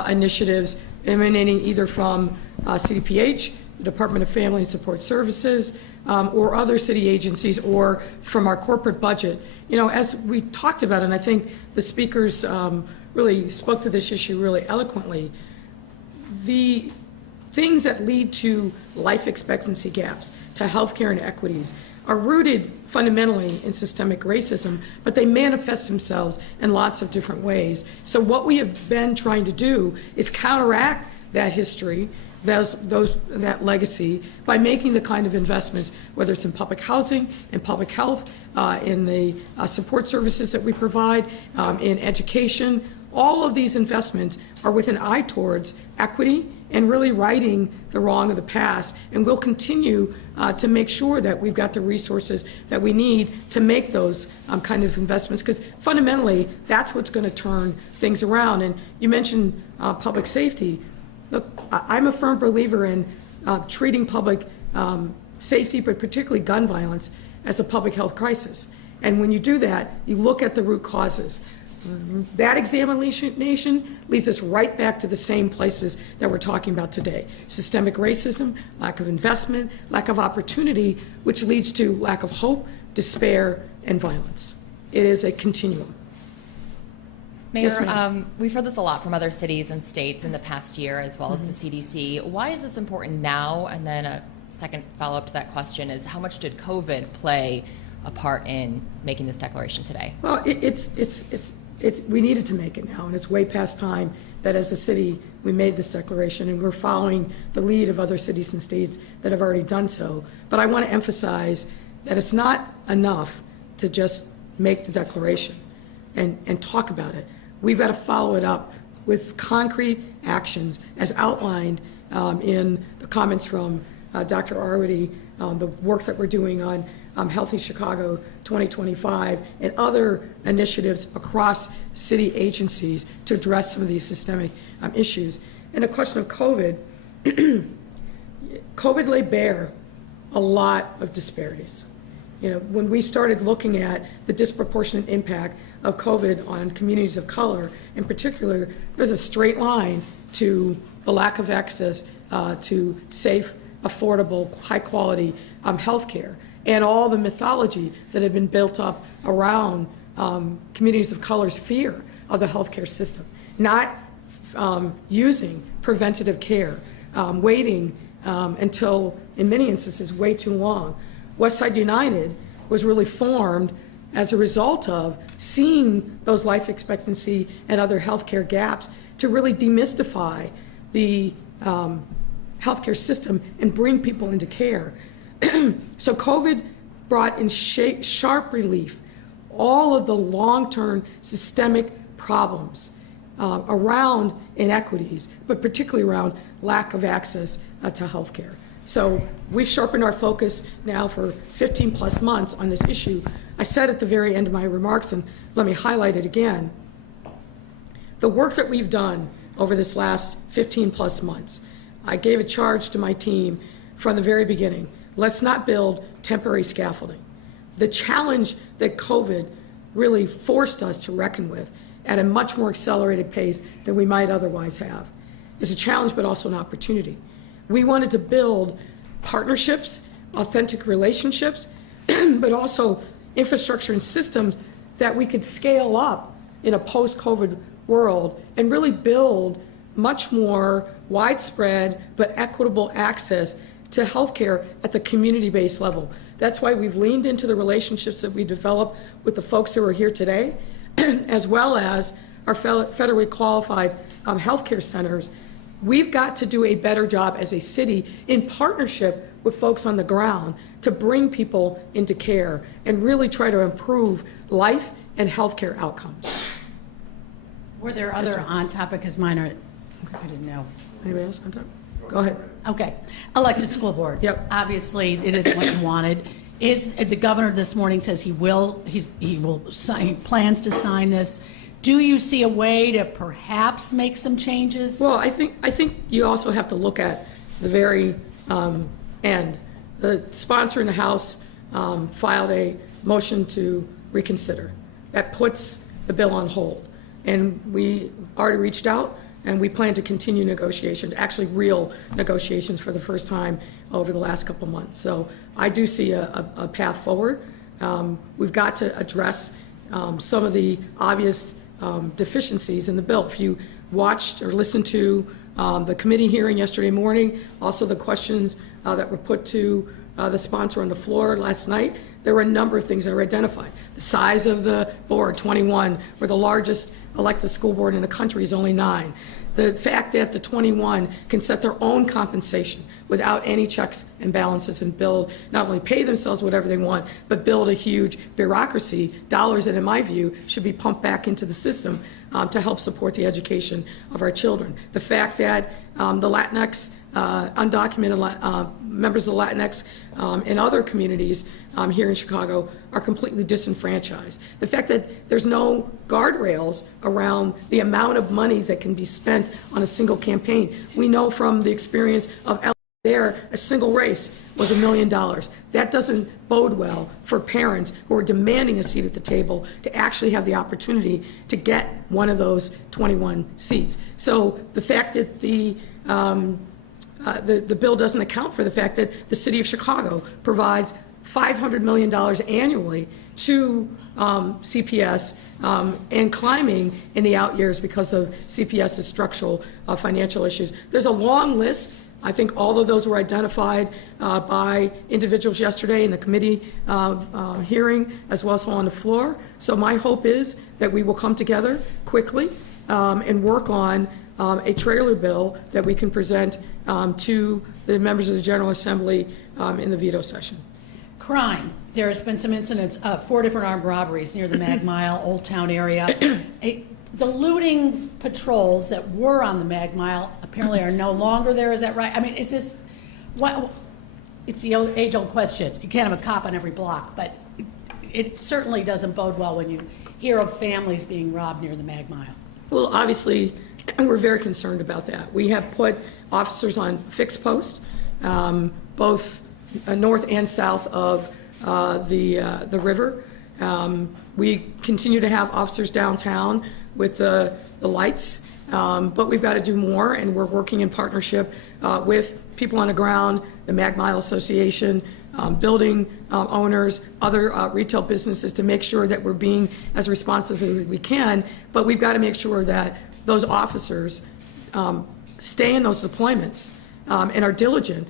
initiatives emanating either from CDPH, the Department of Family and Support Services, or other city agencies, or from our corporate budget. You know, as we talked about, and I think the speakers really spoke to this issue really eloquently, the things that lead to life expectancy gaps, to healthcare inequities, are rooted fundamentally in systemic racism, but they manifest themselves in lots of different ways. So what we have been trying to do is counteract that history, that legacy, by making the kind of investments, whether it's in public housing, in public health, in the support services that we provide, in education. All of these investments are with an eye towards equity and really righting the wrong of the past. And we'll continue to make sure that we've got the resources that we need to make those kind of investments, because fundamentally, that's what's going to turn things around. And you mentioned public safety. Look, I'm a firm believer in treating public safety, but particularly gun violence, as a public health crisis. And when you do that, you look at the root causes. That examination leads us right back to the same places that we're talking about today. Systemic racism, lack of investment, lack of opportunity, which leads to lack of hope, despair, and violence. It is a continuum. Mayor, Yes, we've heard this a lot from other cities and states in the past year, as well as the CDC. Why is this important now? And then a second follow-up to that question is, how much did COVID play a part in making this declaration today? Well, we needed to make it now, and it's way past time that as a city we made this declaration, and we're following the lead of other cities and states that have already done so. But I want to emphasize that it's not enough to just make the declaration and talk about it. We've got to follow it up with concrete actions as outlined in the comments from Dr. Arwady, the work that we're doing on Healthy Chicago 2025 and other initiatives across city agencies to address some of these systemic issues. And the question of COVID, COVID laid bare a lot of disparities. You know, when we started looking at the disproportionate impact of COVID on communities of color, in particular, there's a straight line to the lack of access to safe, affordable, high-quality health care, and all the mythology that had been built up around communities of color's fear of the healthcare system, not using preventative care, waiting until, in many instances, way too long. Westside United was really formed as a result of seeing those life expectancy and other healthcare gaps to really demystify the healthcare system and bring people into care. So COVID brought in sharp relief all of the long-term systemic problems around inequities, but particularly around lack of access to healthcare. So we've sharpened our focus now for 15 plus months on this issue. I said at the very end of my remarks, and let me highlight it again, the work that we've done over this last 15 plus months. I gave a charge to my team from the very beginning. Let's not build temporary scaffolding. The challenge that COVID really forced us to reckon with at a much more accelerated pace than we might otherwise have is a challenge, but also an opportunity. We wanted to build partnerships, authentic relationships, but also infrastructure and systems that we could scale up in a post-COVID world and really build much more widespread but equitable access to healthcare at the community-based level. That's why we've leaned into the relationships that we developed with the folks who are here today, as well as our federally qualified healthcare centers. We've got to do a better job as a city in partnership with folks on the ground to bring people into care and really try to improve life and healthcare outcomes. Were there other on-topic, because mine are, I didn't know. Anybody else on top? Go ahead. Okay. Elected school board. Yep. Obviously, it isn't what you wanted. Is the governor this morning says he will sign, he plans to sign this. Do you see a way to perhaps make some changes? Well, I think you also have to look at the very end. The sponsor in the House filed a motion to reconsider. That puts the bill on hold. And we already reached out, and we plan to continue negotiations, actually real negotiations for the first time over the last couple of months. So I do see a path forward. We've got to address some of the obvious deficiencies in the bill. If you watched or listened to the committee hearing yesterday morning, also the questions that were put to the sponsor on the floor last night, there were a number of things that were identified. The size of the board, 21, where the largest elected school board in the country is only 9. The fact that the 21 can set their own compensation without any checks and balances and build, not only pay themselves whatever they want, but build a huge bureaucracy, dollars that in my view should be pumped back into the system to help support the education of our children. The fact that the Latinx, undocumented members of the Latinx and other communities here in Chicago are completely disenfranchised. The fact that there's no guardrails around the amount of money that can be spent on a single campaign. We know from the experience of there, a single race was $1 million. That doesn't bode well for parents who are demanding a seat at the table to actually have the opportunity to get one of those 21 seats. So the fact that the bill doesn't account for the fact that the city of Chicago provides $500 million annually to CPS and climbing in the out years because of CPS's structural financial issues. There's a long list. I think all of those were identified by individuals yesterday in the committee hearing as well as on the floor. So my hope is that we will come together quickly and work on a trailer bill that we can present to the members of the General Assembly in the veto session. Crime. There has been some incidents, 4 different armed robberies near the Mag Mile, Old Town area. The looting patrols that were on the Mag Mile apparently are no longer there. Is that right? I mean, is this what? It's the age-old question. You can't have a cop on every block, but it certainly doesn't bode well when you hear of families being robbed near the Mag Mile. Well, obviously, we're very concerned about that. We have put officers on fixed post, both north and south of the river. We continue to have officers downtown with the lights, but we've got to do more, and we're working in partnership with people on the ground, the Mag Mile Association, building owners, other retail businesses to make sure that we're being as responsive as we can, but we've got to make sure that those officers stay in those deployments and are diligent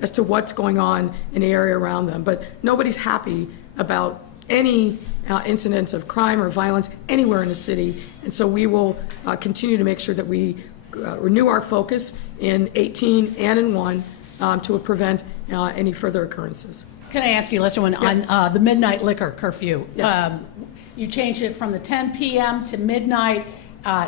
as to what's going on in the area around them. But nobody's happy about any incidents of crime or violence anywhere in the city, and so we will continue to make sure that we renew our focus in 18 and in 1 to prevent any further occurrences. Can I ask you, last one, on the midnight liquor curfew? Yes. You changed it from the 10 p.m. to midnight,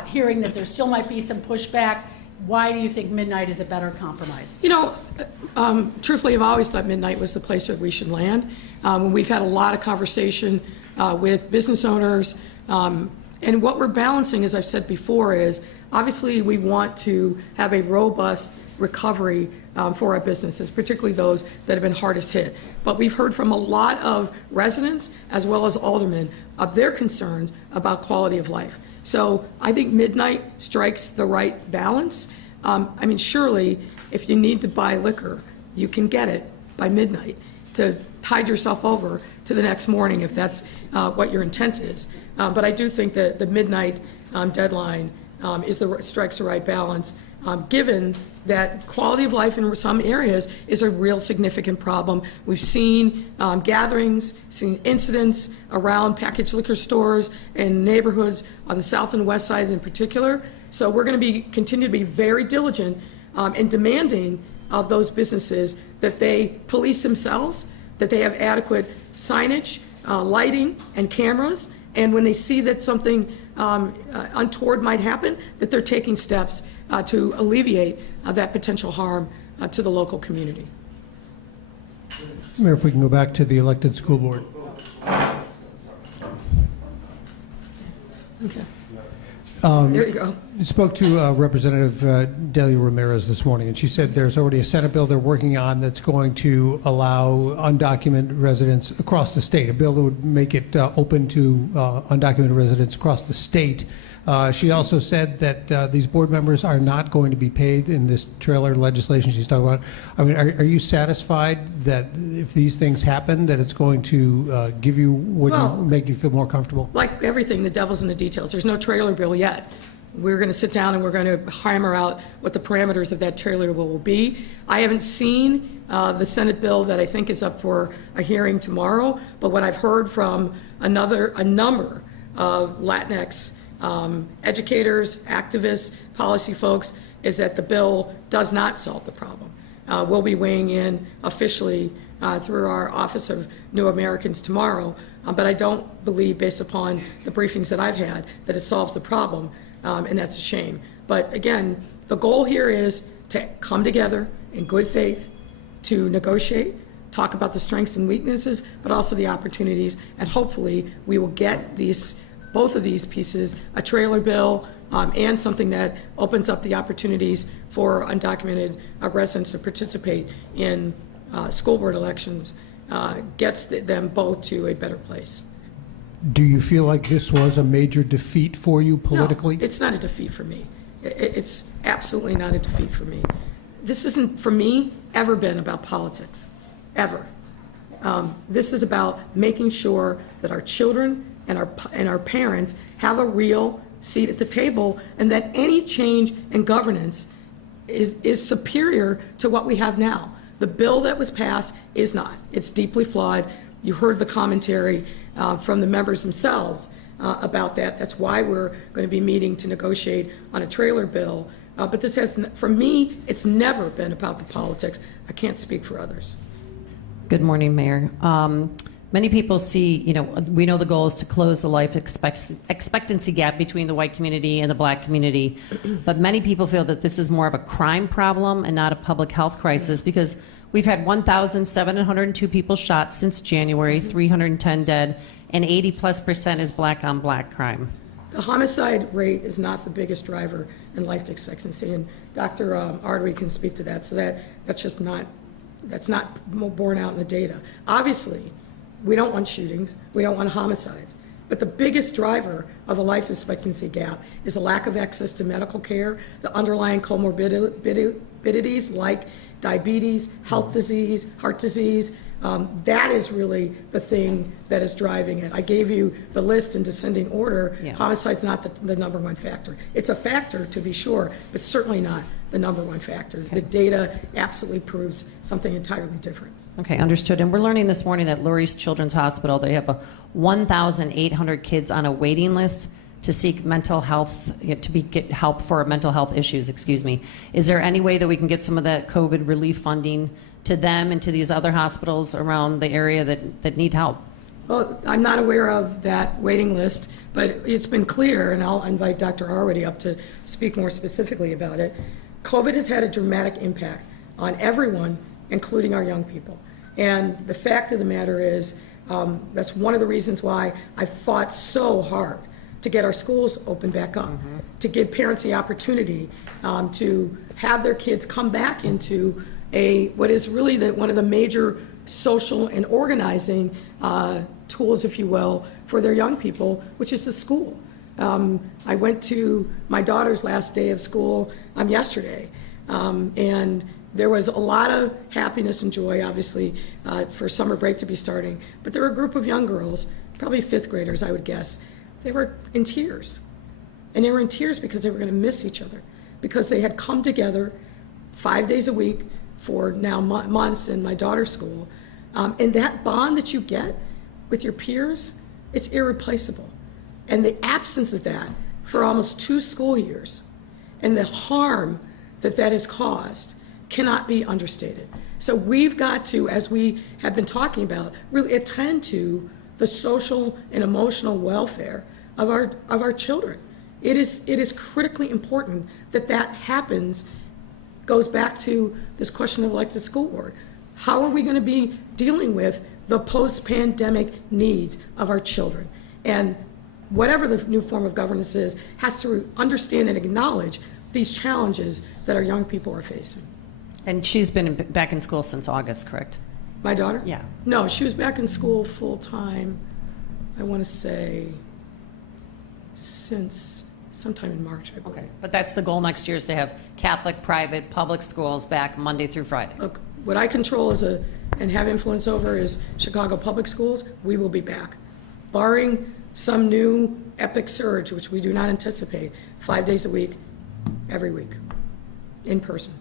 hearing that there still might be some pushback. Why do you think midnight is a better compromise? You know, truthfully, I've always thought midnight was the place where we should land. We've had a lot of conversation with business owners, and what we're balancing, as I've said before, is obviously we want to have a robust recovery for our businesses, particularly those that have been hardest hit. But we've heard from a lot of residents as well as aldermen of their concerns about quality of life. So I think midnight strikes the right balance. I mean, surely if you need to buy liquor, you can get it by midnight to tide yourself over to the next morning if that's what your intent is. But I do think that the midnight deadline strikes the right balance, given that quality of life in some areas is a real significant problem. We've seen gatherings, seen incidents around packaged liquor stores and neighborhoods on the south and west side in particular. So we're going to continue to be very diligent in demanding of those businesses that they police themselves, that they have adequate signage, lighting, and cameras, and when they see that something untoward might happen, that they're taking steps to alleviate that potential harm to the local community. Mayor, if we can go back to the elected school board. Okay. There you go. I spoke to Representative Delia Ramirez this morning, and she said there's already a Senate bill they're working on that's going to allow undocumented residents across the state, a bill that would make it open to undocumented residents across the state. She also said that these board members are not going to be paid in this trailer legislation she's talking about. I mean, are you satisfied that if these things happen, that it's going to give you, make you feel more comfortable? Like everything, the devil's in the details. There's no trailer bill yet. We're going to sit down and we're going to hammer out what the parameters of that trailer bill will be. I haven't seen the Senate bill that I think is up for a hearing tomorrow, but what I've heard from a number of Latinx educators, activists, policy folks, is that the bill does not solve the problem. We'll be weighing in officially through our Office of New Americans tomorrow, but I don't believe, based upon the briefings that I've had, that it solves the problem, and that's a shame. But again, the goal here is to come together in good faith to negotiate, talk about the strengths and weaknesses, but also the opportunities, and hopefully we will get both of these pieces, a trailer bill and something that opens up the opportunities for undocumented residents to participate in school board elections, gets them both to a better place. Do you feel like this was a major defeat for you politically? No, it's not a defeat for me. It's absolutely not a defeat for me. This isn't, for me, ever been about politics, ever. This is about making sure that our children and our parents have a real seat at the table, and that any change in governance is superior to what we have now. The bill that was passed is not. It's deeply flawed. You heard the commentary from the members themselves about that. That's why we're going to be meeting to negotiate on a trailer bill. But this has, for me, it's never been about the politics. I can't speak for others. Good morning, Mayor. Many people see, we know the goal is to close the life expectancy gap between the white community and the black community, but many people feel that this is more of a crime problem and not a public health crisis, because we've had 1,702 people shot since January, 310 dead, and 80+% is black on black crime. The homicide rate is not the biggest driver in life expectancy, and Dr. Artery can speak to that. So that's not borne out in the data. Obviously, we don't want shootings, we don't want homicides, but the biggest driver of a life expectancy gap is a lack of access to medical care, the underlying comorbidities like diabetes, health disease, heart disease. That is really the thing that is driving it. I gave you the list in descending order. Yeah. Homicide's not the number one factor. It's a factor, to be sure, but certainly not the number one factor. Okay. The data absolutely proves something entirely different. Okay, understood. And we're learning this morning that Lurie's Children's Hospital, they have 1,800 kids on a waiting list to seek mental health, get help for mental health issues, Is there any way that we can get some of that COVID relief funding to them and to these other hospitals around the area that need help? Well, I'm not aware of that waiting list, but it's been clear, and I'll invite Dr. Arwady up to speak more specifically about it. COVID has had a dramatic impact on everyone, including our young people. And the fact of the matter is, that's one of the reasons why I fought so hard to get our schools open back up, to give parents the opportunity to have their kids come back into what is really one of the major social and organizing tools, if you will, for their young people, which is the school. I went to my daughter's last day of school yesterday, and there was a lot of happiness and joy, obviously, for summer break to be starting. But there were a group of young girls, probably fifth graders, I would guess. They were in tears. And they were in tears because they were going to miss each other, because they had come together 5 days a week for now months in my daughter's school. And that bond that you get with your peers, it's irreplaceable. And the absence of that for almost 2 school years, and the harm that has caused, cannot be understated. So we've got to, as we have been talking about, really attend to the social and emotional welfare of our children. It is critically important that happens. Goes back to this question of elected school board. How are we going to be dealing with the post-pandemic needs of our children? And whatever the new form of governance is, has to understand and acknowledge these challenges that our young people are facing. And she's been back in school since August, correct? My daughter? Yeah. No, she was back in school full time, I want to say, since sometime in March, I believe. Okay, but that's the goal next year, is to have Catholic, private, public schools back Monday through Friday. Look, what I control and have influence over is Chicago public schools. We will be back. Barring some new epic surge, which we do not anticipate, 5 days a week, every week, in person.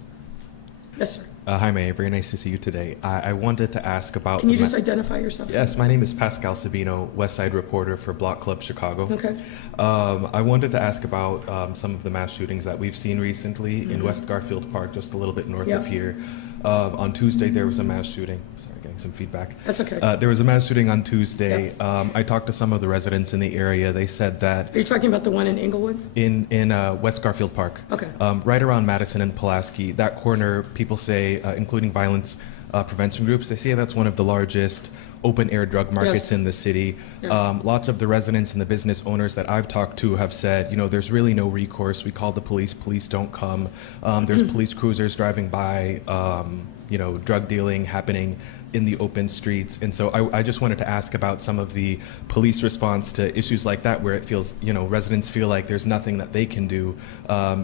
Yes, sir. Hi, Mayor. Very nice to see you today. I wanted to ask about... Can you just identify yourself? Yes, my name is Pascal Sabino, West Side reporter for Block Club Chicago. Okay. I wanted to ask about some of the mass shootings that we've seen recently in West Garfield Park, just a little bit north of here. On Tuesday, there was a mass shooting. Sorry, getting some feedback. That's okay. There was a mass shooting on Tuesday. I talked to some of the residents in the area. They said that... Are you talking about the one in Inglewood? In West Garfield Park. Okay. Right around Madison and Pulaski, that corner, people say, including violence prevention groups, they say that's one of the largest open-air drug markets in the city. Lots of the residents and the business owners that I've talked to have said, you know, there's really no recourse. We call the police don't come. There's police cruisers driving by, you know, drug dealing happening in the open streets. And so I just wanted to ask about some of the police response to issues like that, where it feels, you know, residents feel like there's nothing that they can do,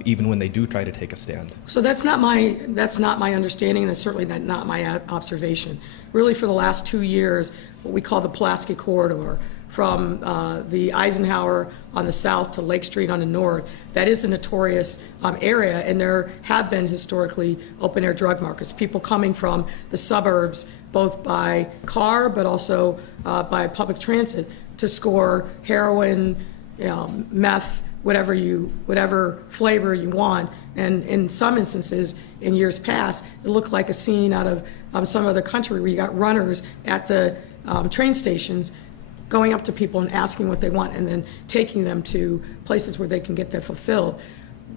even when they do try to take a stand. So that's not my understanding, and that's certainly not my observation. Really, for the last 2 years, what we call the Pulaski Corridor, from the Eisenhower on the south to Lake Street on the north, that is a notorious area, and there have been historically open-air drug markets. People coming from the suburbs, both by car but also by public transit, to score heroin, meth, whatever flavor you want. And in some instances, in years past, it looked like a scene out of some other country where you got runners at the train stations going up to people and asking what they want and then taking them to places where they can get that fulfilled.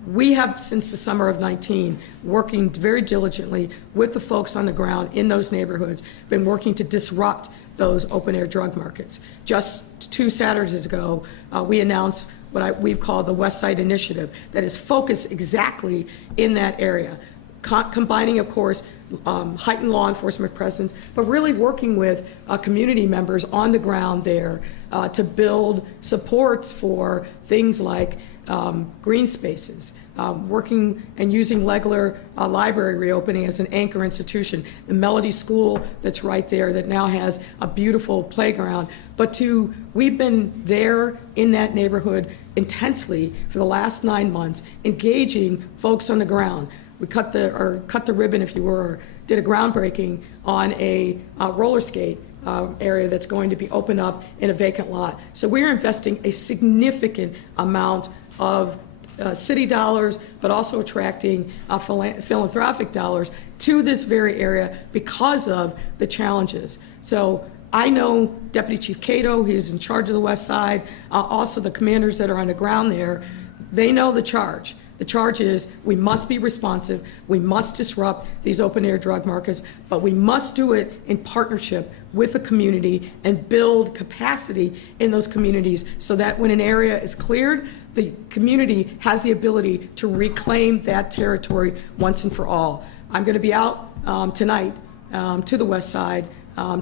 We have, since the summer of 19, working very diligently with the folks on the ground in those neighborhoods, been working to disrupt those open-air drug markets. Just 2 Saturdays ago, we announced what we've called the West Side Initiative, that is focused exactly in that area, combining, of course, heightened law enforcement presence, but really working with community members on the ground there to build supports for things like green spaces, working and using Legler Library reopening as an anchor institution, the Melody School that's right there that now has a beautiful playground. But we've been there in that neighborhood intensely for the last 9 months, engaging folks on the ground. We cut the ribbon, if you were, or did a groundbreaking on a roller skate area that's going to be opened up in a vacant lot. So we're investing a significant amount of city dollars, but also attracting philanthropic dollars to this very area because of the challenges. So I know Deputy Chief Cato, he's in charge of the West Side, also the commanders that are on the ground there, they know the charge. The charge is we must be responsive, we must disrupt these open-air drug markets, but we must do it in partnership with the community and build capacity in those communities so that when an area is cleared, the community has the ability to reclaim that territory once and for all. I'm going to be out tonight to the West Side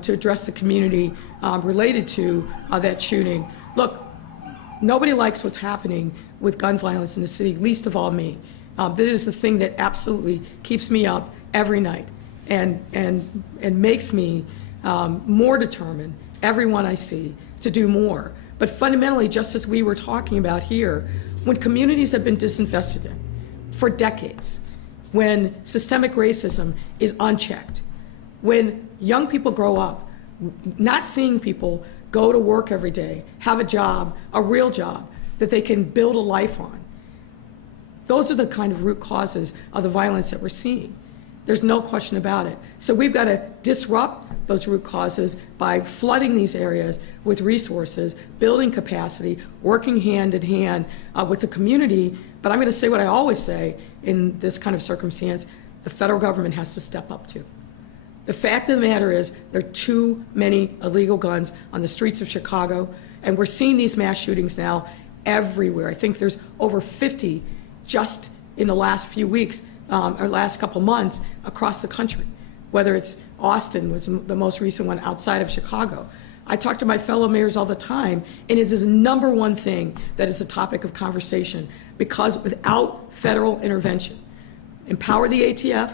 to address the community related to that shooting. Look, nobody likes what's happening with gun violence in the city, least of all me. This is the thing that absolutely keeps me up every night and makes me more determined, everyone I see, to do more. But fundamentally, just as we were talking about here, when communities have been disinvested in for decades, when systemic racism is unchecked, when young people grow up not seeing people go to work every day, have a job, a real job that they can build a life on. Those are the kind of root causes of the violence that we're seeing. There's no question about it. So we've got to disrupt those root causes by flooding these areas with resources, building capacity, working hand in hand with the community. But I'm going to say what I always say in this kind of circumstance, the federal government has to step up too. The fact of the matter is there are too many illegal guns on the streets of Chicago, and we're seeing these mass shootings now everywhere. I think there's over 50 just in the last few weeks or last couple months across the country, whether it's Austin was the most recent one outside of Chicago. I talk to my fellow mayors all the time, and it is the number one thing that is a topic of conversation, because without federal intervention, empower the ATF,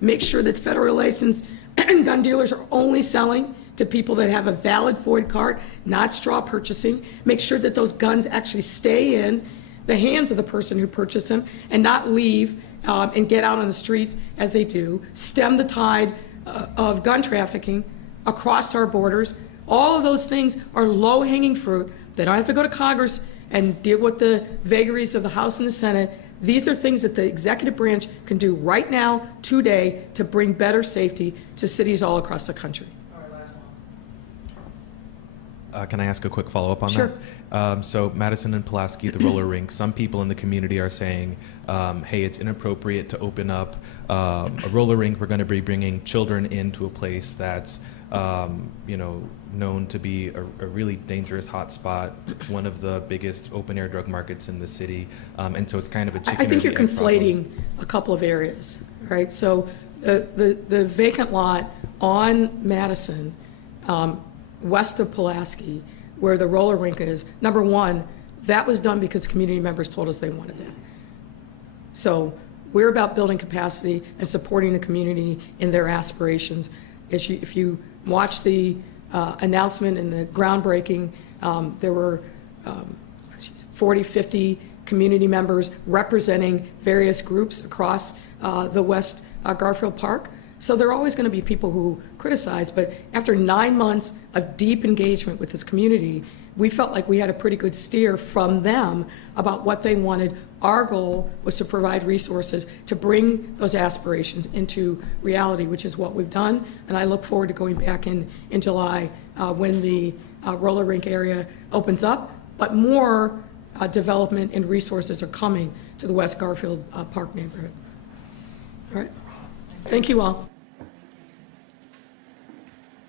make sure that federal license Gun dealers are only selling to people that have a valid FOID card, not straw purchasing. Make sure that those guns actually stay in the hands of the person who purchased them and not leave and get out on the streets as they do. Stem the tide of gun trafficking across our borders. All of those things are low-hanging fruit. They don't have to go to Congress and deal with the vagaries of the House and the Senate. These are things that the executive branch can do right now, today, to bring better safety to cities all across the country. Can I ask a quick follow-up on Sure. that? So Madison and Pulaski, the roller rink, some people in the community are saying, hey, it's inappropriate to open up a roller rink. We're going to be bringing children into a place that's, known to be a really dangerous hotspot, one of the biggest open-air drug markets in the city. And so it's kind of a chicken I think or you're the egg conflating problem. a couple of areas, right? So the vacant lot on Madison, west of Pulaski, where the roller rink is, number one, that was done because community members told us they wanted that. So we're about building capacity and supporting the community in their aspirations. If you watch the announcement and the groundbreaking, there were 40, 50 community members representing various groups across the West Garfield Park. So there are always going to be people who criticize, but after 9 months of deep engagement with this community, we felt like we had a pretty good steer from them about what they wanted. Our goal was to provide resources to bring those aspirations into reality, which is what we've done. And I look forward to going back in July when the roller rink area opens up, but more development and resources are coming to the West Garfield Park neighborhood. All right. Thank you all.